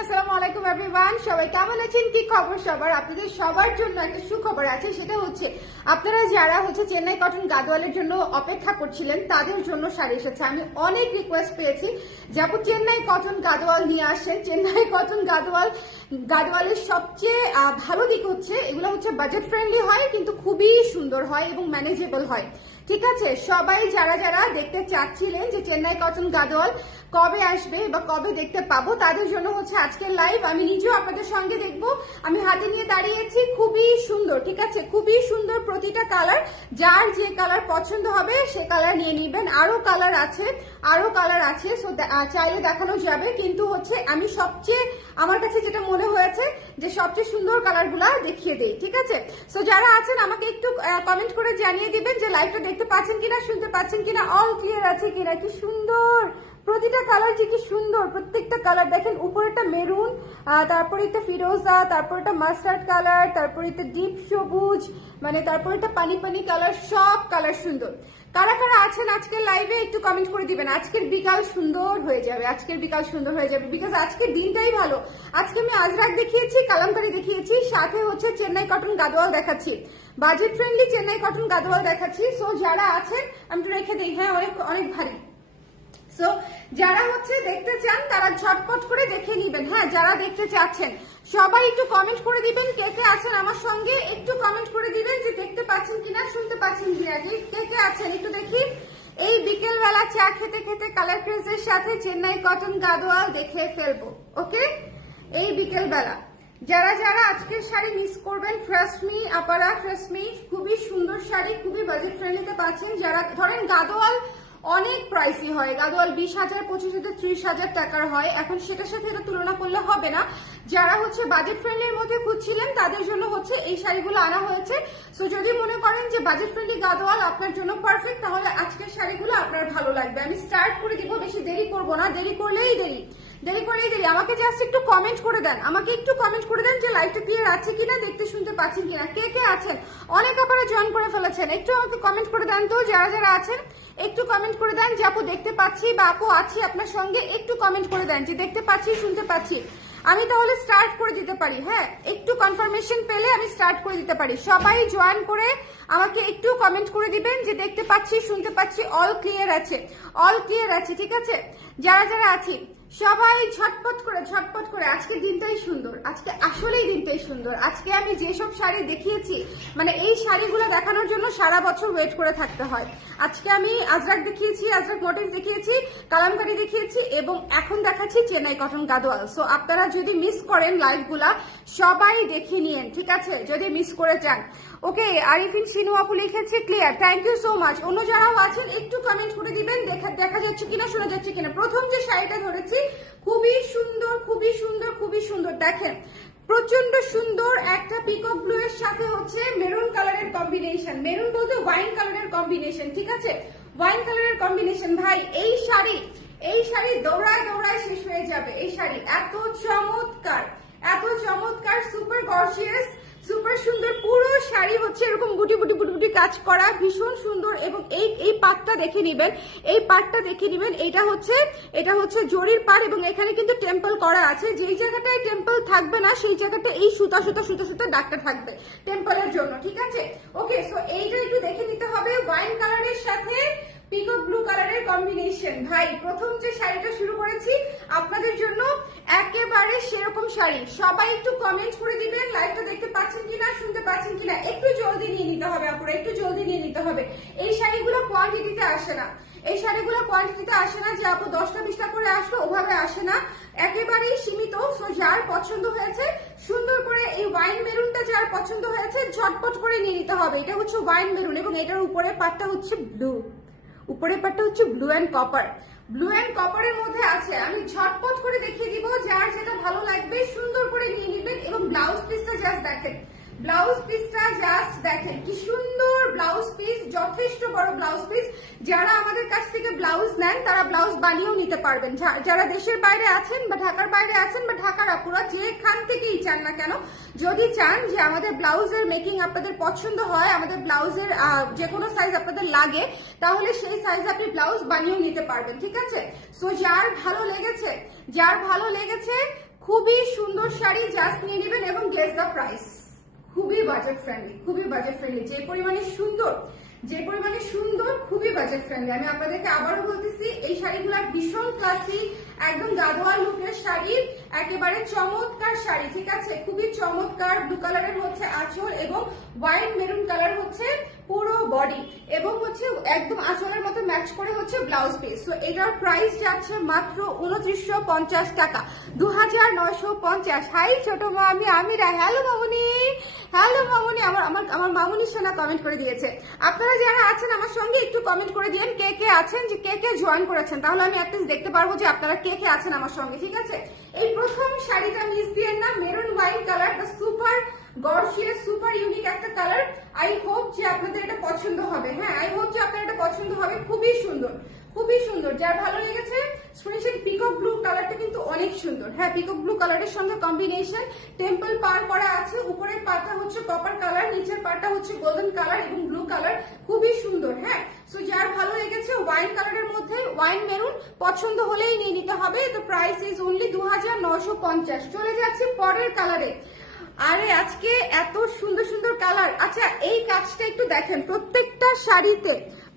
আসসালামু আলাইকুম এভরিওয়ান। সবাই কেমন আছেন? কি খবর সবার? আপনাদের সবার জন্য একটা সুখবর আছে, সেটা হচ্ছে আপনারা যারা চেন্নাই কটন গাদোয়ালের জন্য অপেক্ষা করছিলেন তাদের জন্য শাড়ি এসেছে। আমি অনেক রিকোয়েস্ট পেয়েছি যে আপু চেন্নাই কটন গাদোয়াল নিয়ে আসেন। চেন্নাই কটন গাদোয়ালের সবচেয়ে ভালো দিক হচ্ছে এগুলো বাজেট ফ্রেন্ডলি হয়, কিন্তু খুবই সুন্দর হয় এবং ম্যানেজেবল হয়। ঠিক আছে, সবাই যারা যারা দেখতে চাচ্ছিলেন যে চেন্নাই কটন গাদোয়াল কবে আসবে বা কবে দেখতে পাবো, তাদের জন্য আজকের লাইভ। আমি নিজেও আপনাদের সঙ্গে দেখবো। আমি হাতে নিয়ে দাঁড়িয়েছি, খুবই সুন্দর। ঠিক আছে, খুবই সুন্দর প্রতিটা কালার। যার যে কালার পছন্দ হবে সে কালার নিয়ে নিবেন। আরো কালার আছে, সো চাইলে দেখানো যাবে, কিন্তু আমি সবচেয়ে আমার কাছে যেটা মনে হয়েছে যে সবচেয়ে সুন্দর কালার গুলা দেখিয়ে দেই। ঠিক আছে, সো যারা আছেন আমাকে একটু কমেন্ট করে জানিয়ে দিবেন যে লাইভটা দেখতে পাচ্ছেন কিনা, শুনতে পাচ্ছেন কিনা, অল ক্লিয়ার আছে কিনা। কি সুন্দর প্রতিটা কালার, যে কি সুন্দর প্রত্যেকটা কালার। দেখেন উপরেটা মেরুন, তারপরে একটা ফিরোজা, তারপর একটা মাস্টার্ড কালার, তারপর একটা ডিপ সবুজ, তারপর একটা পানি পানি কালার। সব কালার সুন্দর। কারা কারা আছেন আজকের লাইভে একটু কমেন্ট করে দিবেন। আজকের বিকাল সুন্দর হয়ে যাবে, বিকজ আজকের দিনটাই ভালো। আজকে আমি আজরাক দেখিয়েছি, কালামকারী দেখিয়েছি, সাথে চেন্নাই কটন গাদোয়াল দেখাচ্ছি, budget friendly Chennai cotton Gadwal দেখাচ্ছি। সো যারা আছেন আমি একটু রেখে দিই। হ্যাঁ, অনেক অনেক ভারী। সো যারা দেখতে চান তারা ঝটপট করে দেখে নিবেন। হ্যাঁ, যারা দেখতে চাচ্ছেন সবাই একটু কমেন্ট করে দিবেন কে কে আছেন আমার সঙ্গে। একটু কমেন্ট করে দিবেন যে দেখতে পাচ্ছেন কিনা, শুনতে পাচ্ছেন কিনা, কে কে আছেন একটু দেখি। এই বিকেল বেলা চা খেতে খেতে কালার ক্রেজের সাথে চেন্নাই কটন গাদোয়াল দেখে ফেলবো। ওকে, এই বিকেল বেলা যারা যারা আজকের শাড়ি মিস করবেন, ট্রাস্ট মি আপারা, ট্রাস্ট মি, খুবই সুন্দর শাড়ি, খুবই বাজেট ফ্রেন্ডলিতে পাচ্ছেন। যারা ধরেন গাদোয়াল অনেক প্রাইসি হয়, গাদোয়াল 20,000, 25,000, 30,000 টাকার হয়। এখন সেটার সাথে এটা তুলনা করলে হবে না। যারা বাজেট ফ্রেন্ডলির মধ্যে খুঁজছিলেন তাদের জন্য এই শাড়িগুলো আনা হয়েছে। সো যদি মনে করেন যে বাজেট ফ্রেন্ডলি গাদোয়াল আপনার জন্য পারফেক্ট, তাহলে আজকের শাড়িগুলো আপনার ভালো লাগবে। আমি স্টার্ট করে দিব, বেশি দেরি করবো না, দেরি করলেই দেরি। আমাকে জাস্ট একটু কমেন্ট করে দেন, যে লাইভটা ক্লিয়ার আছে কিনা, দেখতে শুনতে পাচ্ছেন কিনা, কে কে আছেন। অনেক আপনারা জয়েন করে ফেলেছেন, একটু আমাকে কমেন্ট করে দেন তো। যারা যারা আছেন একটু কমেন্ট করে দেন যে আপু দেখতে পাচ্ছি বা আপু আছি আপনার সঙ্গে। একটু কমেন্ট করে দেন যে দেখতে পাচ্ছি, শুনতে পাচ্ছি। আমি তাহলে স্টার্ট করে দিতে পারি। হ্যাঁ, একটু কনফার্মেশন পেলে আমি স্টার্ট করে দিতে পারি। সবাই জয়েন করে আমাকে একটু কমেন্ট করে দিবেন যে দেখতে পাচ্ছি, শুনতে পাচ্ছি, অল ক্লিয়ার আছে। ঠিক আছে, যারা যারা আছি সবাই ঝটপট করে। আজকের দিনটাই সুন্দর, আজকে আসলেই দিনটাই সুন্দর। আজকে আমি যেসব শাড়ি দেখিয়েছি, এই শাড়িগুলো দেখানোর জন্য সারা বছর ওয়েট করে থাকতে হয়। আজকে আমি আজরাক দেখিয়েছি, আজরাক মোটিভ দেখিয়েছি, কালামকারী দেখিয়েছি, এবং এখন দেখাচ্ছি চেন্নাই কটন গাদোয়াল। সো আপনারা যদি মিস করেন লাইভগুলা, সবাই দেখে নিয়েন। ঠিক আছে, যদি মিস করে যান। ওকে, আরিফিন শিনু আপু লিখেছে clear, thank you so much. অন্য যারাও আছেন একটু কমেন্ট করে দিবেন দেখা যাচ্ছে কিনা, শোনা যাচ্ছে কিনা। প্রথম যে শাড়িটা ধরেছি খুবই সুন্দর। দেখেন প্রচন্ড সুন্দর একটা পিকক ব্লু এর সাথে মেরুন কালারের কম্বিনেশন, মেরুন বলতে ওয়াইন কালারের কম্বিনেশন। ঠিক আছে, ওয়াইন কালারের কম্বিনেশন। ভাই এই শাড়ি দৌড়ায় শেষ হয়ে যাবে। এই শাড়ি এত চমৎকার, সুপার গর্জিয়াস, সুপার সুন্দর। পুরো শাড়ি এরকম বুটি কাজ করা, ভীষণ সুন্দর। এবং এই পাটটা দেখে নিবেন, এটা জরির পাড়, এবং এখানে কিন্তু টেম্পল করা আছে। যেই জায়গাটায় টেম্পল থাকবে না সেই জায়গাটা এই সুতা দাগটা থাকবে টেম্পলের জন্য। ঠিক আছে, ওকে। সো এইটা একটু দেখে নিতে হবে। ওয়াইন কালারের সাথে পিকক ব্লু কালারের কম্বিনেশন। ভাই প্রথম যে শাড়িটা শুরু করেছি আপনাদের জন্য একেবারে সেরকম শাড়ি। সবাই একটু কমেন্ট করে দিবেন লাইভটা দেখতে পাচ্ছেন কিনা, শুনতে পাচ্ছেন কিনা। একটু জলদি নিয়ে নিতে হবে আপুরা, একটু জলদি নিয়ে নিতে হবে। এই শাড়িগুলো কোয়ান্টিটিতে আসে না, যে আপু 10টা 20টা করে আসলো, ওভাবে আসে না, একেবারেই সীমিত। সো যার পছন্দ হয়েছে সুন্দর করে, এই ওয়াইন মেরুনটা যার পছন্দ হয়েছে ঝটপট করে নিয়ে নিতে হবে। এটা ওয়াইন মেরুন, এবং এটার উপরের পাটটা ব্লু, ব্লু অ্যান্ড কপারের মধ্যে আছে। আমি ঝটপট করে দেখিয়ে দিব, যার যেটা ভালো লাগবে সুন্দর করে নিয়ে নিবেন। এবং ব্লাউজ পিসটা জাস্ট দেখেন, কি সুন্দর ব্লাউজ পিস, যথেষ্ট বড় ব্লাউজ পিস। যারা আমাদের কাছ থেকে ব্লাউজ নেন তারা ব্লাউজ বানিয়েও নিতে পারবেন। যারা দেশের বাইরে আছেন বা ঢাকার বাইরে আছেন বা ঢাকার আপুরা যেখান থেকেই চান না কেন, যদি চান যে আমাদের ব্লাউজের মেকিং আপনাদের পছন্দ হয়, আমাদের ব্লাউজের যে কোনো সাইজ আপনাদের লাগে, তাহলে সেই সাইজ আপনি ব্লাউজ বানিয়েও নিতে পারবেন। ঠিক আছে, সো যার ভালো লেগেছে খুবই সুন্দর শাড়ি, জাস্ট নিয়ে নেবেন এবং গেস দ্য প্রাইস। খুবই বাজেট ফ্রেন্ডলি, যে পরিমাণে সুন্দর খুবই বাজেট ফ্রেন্ডলি। আমি আপনাদেরকে আবারও বলতেছি, এই শাড়িগুলো ভীষণ ক্লাসিক, একদম গাদোয়াল লুকের শাড়ি, একেবারে চমৎকার শাড়ি, ঠিক আছে, খুবই চমৎকার। ব্লু কালারের হচ্ছে আঁচল এবং ওয়াইন মেরুন কালার হচ্ছে পুরো বডি, এবং হচ্ছে একদম আঁচলের মতো ম্যাচ করে হচ্ছে ব্লাউজ পিস। তো এটার প্রাইস যাচ্ছে মাত্র 2950 টাকা, 2950। হাই ছোট মামি আমিরা, হ্যালো মামুনি, আমার মামুনি সোনা কমেন্ট করে দিয়েছে। আপনারা যারা আছেন আমার সঙ্গে একটু কমেন্ট করে দিয়েন কে কে আছেন, যে কে কে জয়েন করেছেন, তাহলে আমি অ্যাটলিস্ট দেখতে পারবো যে আপনারা কে কে আছেন আমার সঙ্গে, ঠিক আছে। এই প্রথম শাড়িটা মিস দিয়েন না, maroon wine colour, super gorgeous, super unique একটা কালার। আই হোপ যে আপনাদের এটা পছন্দ হবে, হ্যাঁ আই হোপ যে আপনার এটা পছন্দ হবে। খুবই সুন্দর, যার ভালো লেগেছে স্ক্রিনশট। পিকক ব্লু কালারটা কিন্তু অনেক সুন্দর, হ্যাঁ পিকক ব্লু কালারের সঙ্গে কম্বিনেশন, টেম্পল পার করা আছে, উপরের পাটটা হচ্ছে কপার কালার, নিচের পাটটা হচ্ছে গোল্ডেন কালার এবং ব্লু কালার, খুবই সুন্দর, হ্যাঁ। সো যার ভালো লেগেছে ওয়াইন কালারের মধ্যে ওয়াইন মেরুন পছন্দ হলেই নিয়ে নিতে হবে। তো প্রাইস ইজ অনলি 2950। চলে যাচ্ছে পরের কালারে। আরে আজকে এত সুন্দর কালার। আচ্ছা এই কাজটা একটু দেখেন,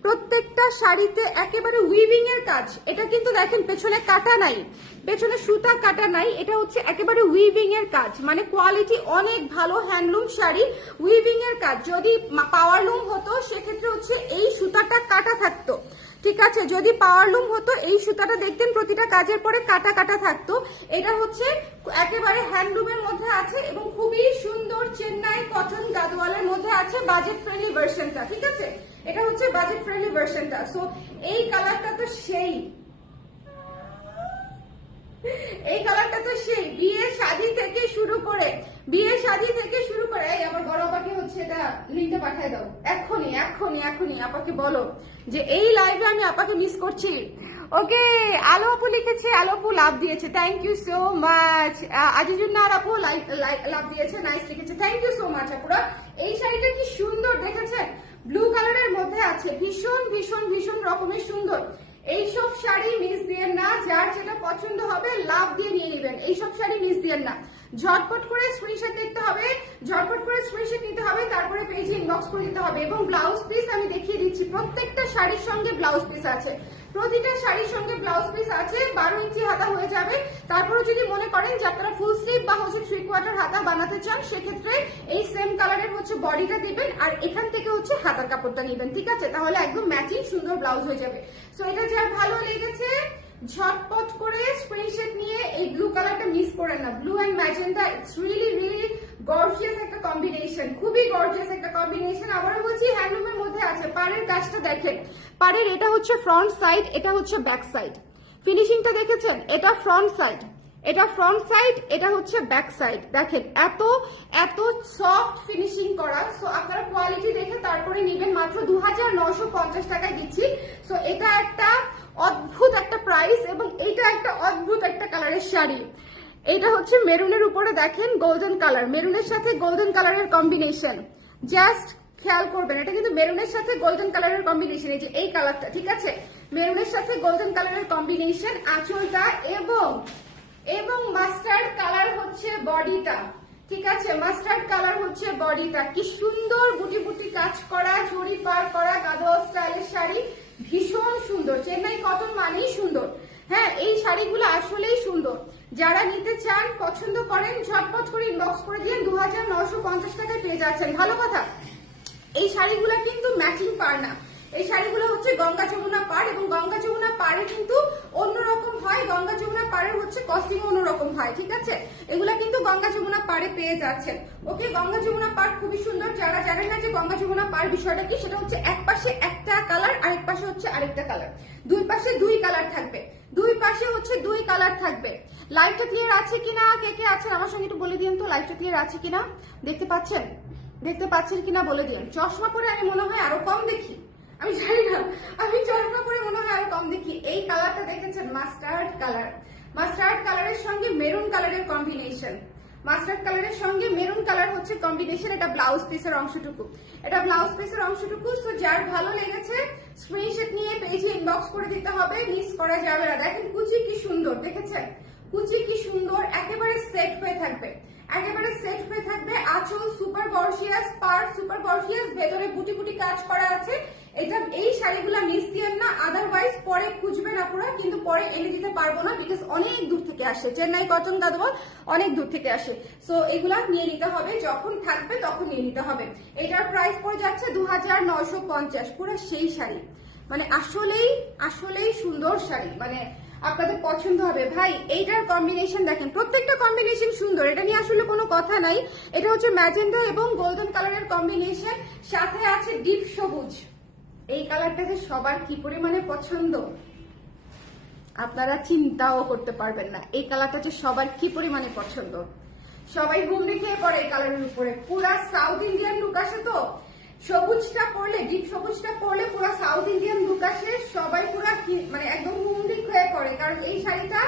প্রত্যেকটা শাড়িতে একেবারে উইভিং এর কাজ। এটা কিন্তু দেখেন পেছনে কাটা নাই, পেছনে সুতা কাটা নাই, এটা হচ্ছে একেবারে উইভিং এর কাজ, মানে কোয়ালিটি অনেক ভালো, হ্যান্ডলুম শাড়ি, উইভিং এর কাজ। যদি পাওয়ারলুম হতো সেক্ষেত্রে হচ্ছে এই সুতাটা কাটা থাকতো, ঠিক আছে, যদি পাওয়ারলুম হতো এই সুতাটা দেখতেন প্রতিটা কাজের পরে কাটা কাটা থাকতো। এটা হচ্ছে একেবারে হ্যান্ডলুমের মধ্যে আছে এবং খুবই সুন্দর চেন্নাই কটন গাদোয়ালের মধ্যে আছে, বাজেট ফ্রেন্ডলি ভার্সনটা, ঠিক আছে, এটা হচ্ছে বাজেট ফ্রেন্ডলি ভার্সনটা। সো এই কালারটা তো সেই, বিয়ে শাদী থেকে শুরু করে আমার বড় আপাকে হচ্ছে এটা লিঙ্কটা পাঠিয়ে দাও এখনই আপাকে বলো যে এই লাইভে আমি আপাকে মিস করছি। ওকে, আলো আপু লিখেছে, আলো আপু লাভ দিয়েছে, থ্যাংক ইউ সো মাচ। আজিজুন্নার আপু লাভ দিয়েছে, নাইস লিখেছে, থ্যাংক ইউ সো মাচ আপুরা। এই শাড়িটা কি সুন্দর দেখেছেন, ব্লু কালারের মধ্যে আছে, ভীষণ রকমের সুন্দর। এইসব শাড়ি মিস দিয়েন না, যার যেটা পছন্দ হবে লাভ দিয়ে নিয়ে নেবেন, এইসব শাড়ি মিস দিয়েন না। ঝটপট করে স্ক্রিনশট নিতে হবে, তারপরে পেজে ইনবক্স করে দিতে হবে। এবং ব্লাউজ পিস আমি দেখিয়ে দিচ্ছি, প্রত্যেকটা শাড়ির সঙ্গে ব্লাউজ পিস আছে, প্রতিটা শাড়ির সঙ্গে ব্লাউজ পিস আছে। 12 ইঞ্চি হাতা হয়ে যাবে। তারপরে যদি মনে করেন যে আপনারা ফুল স্লিভ বা হচ্ছে 3/4 হাতা বানাতে চান, সেক্ষেত্রে এই সেম কালারের হচ্ছে বডিটা দিবেন আর এখান থেকে হচ্ছে হাতার কাপড়টা নেবেন, ঠিক আছে, তাহলে একদম ম্যাচিং সুন্দর ব্লাউজ হয়ে যাবে। সো এটা যার ভালো লেগেছে ঝটপট করে স্ক্রিনশট নিয়ে, এই ব্লু কালারটা মিস করেন না, blue and magenta, it's really gorgeous একটা কম্বিনেশন, খুবই গর্জিয়াস একটা কম্বিনেশন। আবারও বলছি হ্যান্ডলুমের মধ্যে আছে। পাড়ের কাজটা দেখেন, পাড়ের এটা হচ্ছে ফ্রন্ট সাইড, এটা হচ্ছে ব্যাক সাইড, ফিনিশিংটা দেখেছেন, এটা ফ্রন্ট সাইড, এটা হচ্ছে ব্যাক সাইড, দেখেন এত সফট ফিনিশিং করা। সো আপনারা কোয়ালিটি দেখে তারপরে নেবেন, মাত্র 2950 টাকায় দিচ্ছি। সো এটা একটা অদ্ভুত একটা প্রাইস এবং এটা একটা অদ্ভুত একটা কালারের শাড়ি। এটা হচ্ছে মেরুনের উপরে দেখেন গোল্ডেন কালার, মেরুনের সাথে গোল্ডেন কালারের কম্বিনেশন, জাস্ট খেয়াল করবেন, এটা কিন্তু মেরুনের সাথে গোল্ডেন কালারের কম্বিনেশন, এই যে এই কালারটা, ঠিক আছে, মেরুনের সাথে গোল্ডেন কালারের কম্বিনেশন আঁচলটা এবং মাস্টার্ড কালার হচ্ছে বডিটা, ঠিক আছে, মাস্টার্ড কালার হচ্ছে বডিটা। কি সুন্দর বুটি বুটি কাজ করা, জড়ি পার করা গাদোয়াল স্টাইলের শাড়ি, ভীষণ সুন্দর। চেন্নাই কটন মানেই সুন্দর, হ্যাঁ এই শাড়িগুলো আসলেই সুন্দর। যারা নিতে চান, পছন্দ করেন, ঝটপট করে ইনবক্স করে দিয়ে 2950 টাকায় পেয়ে যাচ্ছেন। ভালো কথা, এই শাড়িগুলো কিন্তু ম্যাচিং পার না, এই শাড়িগুলো হচ্ছে গঙ্গা যমুনা পাড়, এবং গঙ্গা যমুনা পাড়ে কিন্তু অন্যরকম হয়, গঙ্গা যমুনা পাড়ের হচ্ছে কস্টিং অন্যরকম হয়, ঠিক আছে, এগুলা কিন্তু গঙ্গা যমুনা পাড়ে পেয়ে যাচ্ছেন। ওকে, গঙ্গা যমুনা পাড় খুবই সুন্দর। যারা জানেন না যে গঙ্গা যমুনা পাড় বিষয়টা কি, সেটা হচ্ছে এক পাশে একটা কালার, আরেক পাশে হচ্ছে আরেকটা কালার, দুই পাশে দুই কালার থাকবে, লাইভটা ক্লিয়ার আছে কিনা, কে কে আছেন আমার সঙ্গে একটু বলে দিন তো, লাইভটা ক্লিয়ার আছে কিনা, দেখতে পাচ্ছেন কিনা বলে দিন। চশমা পরে আমি মনে হয় আরো কম দেখি, আমি জানি না, আমি চশমা পরে মনে হয় আরো কম দেখি। এই কালারটা দেখেছেন, মাস্টার্ড কালারের সঙ্গে মেরুন কালারের কম্বিনেশন, মাস্টার্ড কালারের সঙ্গে মেরুন কালার হচ্ছে কম্বিনেশন। এটা ব্লাউজ পিসের অংশটুকু, সো যার ভালো লেগেছে স্ক্রিনশট নিয়ে পেজে ইনবক্স করে দিতে হবে, মিস করা যাবে না। দেখেন কুচি কি সুন্দর, দেখেছেন কুচি কি সুন্দর, একেবারে সেট হয়ে থাকবে, একেবারে সেট হয়ে থাকবে। আঁচল সুপার গর্জিয়াস, পার সুপার গর্জিয়াস, ভেতরে বুটি বুটি কাজ করা আছে। এটা এই শাড়িগুলা মিস দিয়েন না, আদারওয়াইজ পরে খুঁজবেন আপনারা, কিন্তু পরে এনে দিতে পারবো না, বিকজ অনেক দূর থেকে আসে। চেন্নাই কটন গাদোয়াল অনেক দূর থেকে আসে, সো এগুলা নিয়ে নিতে হবে, যখন থাকবে তখন নিয়ে নিতে হবে। এটার প্রাইস পড়ে যাচ্ছে 2950, পুরো সেই শাড়ি, মানে আসলেই আসলেই সুন্দর শাড়ি, মানে আপনাদের পছন্দ হবে ভাই। এইটার কম্বিনেশন দেখেন, প্রত্যেকটা কম্বিনেশন সুন্দর, এটা নিয়ে আসলে কোনো কথা নাই। এটা হচ্ছে ম্যাজেন্ডা এবং গোল্ডেন কালারের কম্বিনেশন, সাথে আছে ডিপ সবুজ। এই কালারটাকে সবার কি পরিমাণে পছন্দ আপনারা চিন্তাও করতে পারবেন না। এই কালারটা যে সবার কি পরিমাণে পছন্দ, সবাই হুমড়ি খেয়ে পড়ে এই কালারের উপরে। পুরা সাউথ ইন্ডিয়ান লুক আসে তো, সবুজটা পরলে, ডিপ সবুজটা পরলে পুরা সাউথ ইন্ডিয়ান লুক আসে, সবাই পুরা মানে একদম হুমড়ি খেয়ে পড়ে, কারণ এই শাড়িটা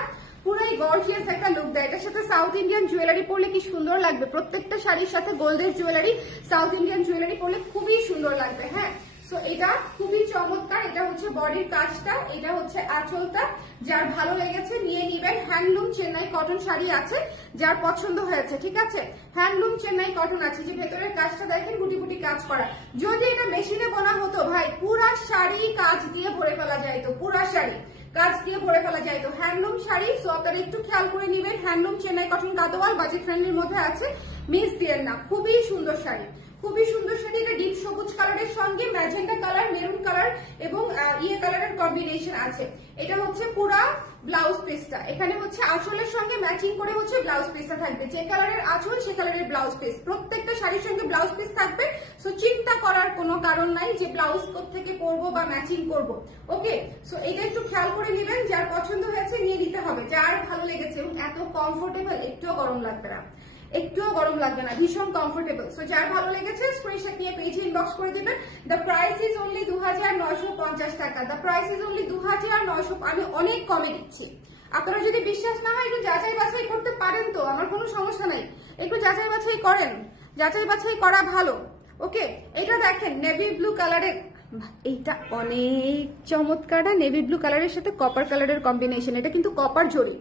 পুরাই গর্জিয়াস একটা লুক দেয়। এটার সাথে সাউথ ইন্ডিয়ান জুয়েলারি পরলে কি সুন্দর লাগবে, প্রত্যেকটা শাড়ির সাথে গোল্ডের জুয়েলারি, সাউথ ইন্ডিয়ান জুয়েলারি পরলে খুবই সুন্দর লাগবে। হ্যাঁ, সো এটা খুবই চমৎকার। এটা হচ্ছে বডির কাজটা, এটা হচ্ছে আঁচলটা। যার ভালো লেগেছে নিয়ে নিবেন। হ্যান্ডলুম চেন্নাই কটন শাড়ি আছে, যার পছন্দ হয়েছে, ঠিক আছে, হ্যান্ডলুম চেন্নাই কটন আছে। যে ভেতরের কাজটা দেখেন, গুটি গুটি কাজ করা। যদি এটা মেশিনে বোনা হতো ভাই, পুরা শাড়ি কাজ দিয়ে ভরে ফেলা যাইতো, পুরা শাড়ি কাজ দিয়ে ভরে ফেলা যাইতো। হ্যান্ডলুম শাড়ি, সো আপনারা একটু খেয়াল করে নিবেন। Handloom Chennai cotton Gadwal, budget ফ্রেন্ডলির মধ্যে আছে, মিস দিয়েন না। খুবই সুন্দর শাড়ি, খুবই সুন্দর শাড়ি। এটা ডিপ সবুজ কালারের সঙ্গে ম্যাজেন্ডা কালার, মেরুন কালার এবং ইয়ে কালারের কম্বিনেশন আছে। এটা হচ্ছে পুরা ব্লাউজ পিসটা, এখানে হচ্ছে আঁচলের সঙ্গে ম্যাচিং করে হচ্ছে ব্লাউজ পিসটা থাকবে। যে কালারের আঁচল সে কালারের ব্লাউজ পিস, প্রত্যেকটা শাড়ির সঙ্গে ব্লাউজ পিস থাকবে। সো চিন্তা করার কোনো কারণ নাই যে ব্লাউজ থেকে পরবো বা ম্যাচিং করবো। ওকে, সো এটা একটু খেয়াল করে নেবেন। যার পছন্দ হয়েছে নিয়ে নিতে হবে, যার ভালো লেগেছে। এবং এত কমফোর্টেবল, একটুও গরম লাগবে না, একটুও গরম লাগবে না, ভীষণ কমফোর্টেবল। সো যার ভালো লেগেছে স্ক্রিনশট নিয়ে পেজে ইনবক্স করে দিবেন। দ্য প্রাইস ইজ অনলি 2950 টাকা। The price is only 2900। আমি অনেক কমে দিচ্ছি। আপনারা যদি বিশ্বাস না হয় একটু যাচাই বাছাই করতে পারেন, তো আমার কোনো সমস্যা নাই, একটু যাচাই বাছাই করেন, যাচাই বাছাই করা ভালো। ওকে, এটা দেখেন নেভি ব্লু কালারের, এইটা অনেক চমৎকার। নেভি ব্লু কালারের সাথে কপার কালারের কম্বিনেশন। এটা কিন্তু কপার জরি,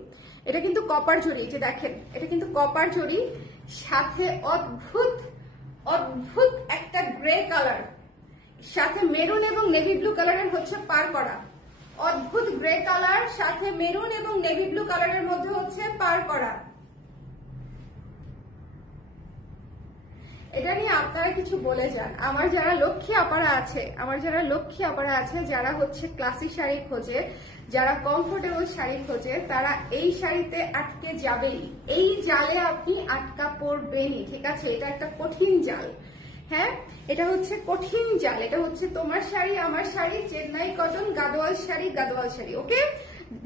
এটা কিন্তু কপার জরি, যে দেখেন এটা কিন্তু কপার জরি, সাথে অদ্ভুত অদ্ভুত একটা গ্রে কালার, সাথে মেরুন এবং নেভি ব্লু কালারের হচ্ছে পার করা। অদ্ভুত গ্রে কালার সাথে মেরুন এবং নেভি ব্লু কালারের মধ্যে হচ্ছে পার করা। এটা নিয়ে আপনারা কিছু বলে যান। আমার যারা লক্ষ্মী আপারা আছে, আমার যারা লক্ষ্মী আপারা আছে, যারা হচ্ছে ক্লাসি শাড়ি খোঁজে, যারা কমফোর্টেবল শাড়ি খোঁজে, তারা এই শাড়িতে আটকে যাবেই। এই জালে আপনি আটকা পড়বেনই, ঠিক আছে। এটা একটা কঠিন জাল, হ্যাঁ, এটা হচ্ছে কঠিন জাল। এটা হচ্ছে তোমার শাড়ি, আমার শাড়ি, চেন্নাই কটন গাদোয়াল শাড়ি, গাদোয়াল শাড়ি। ওকে,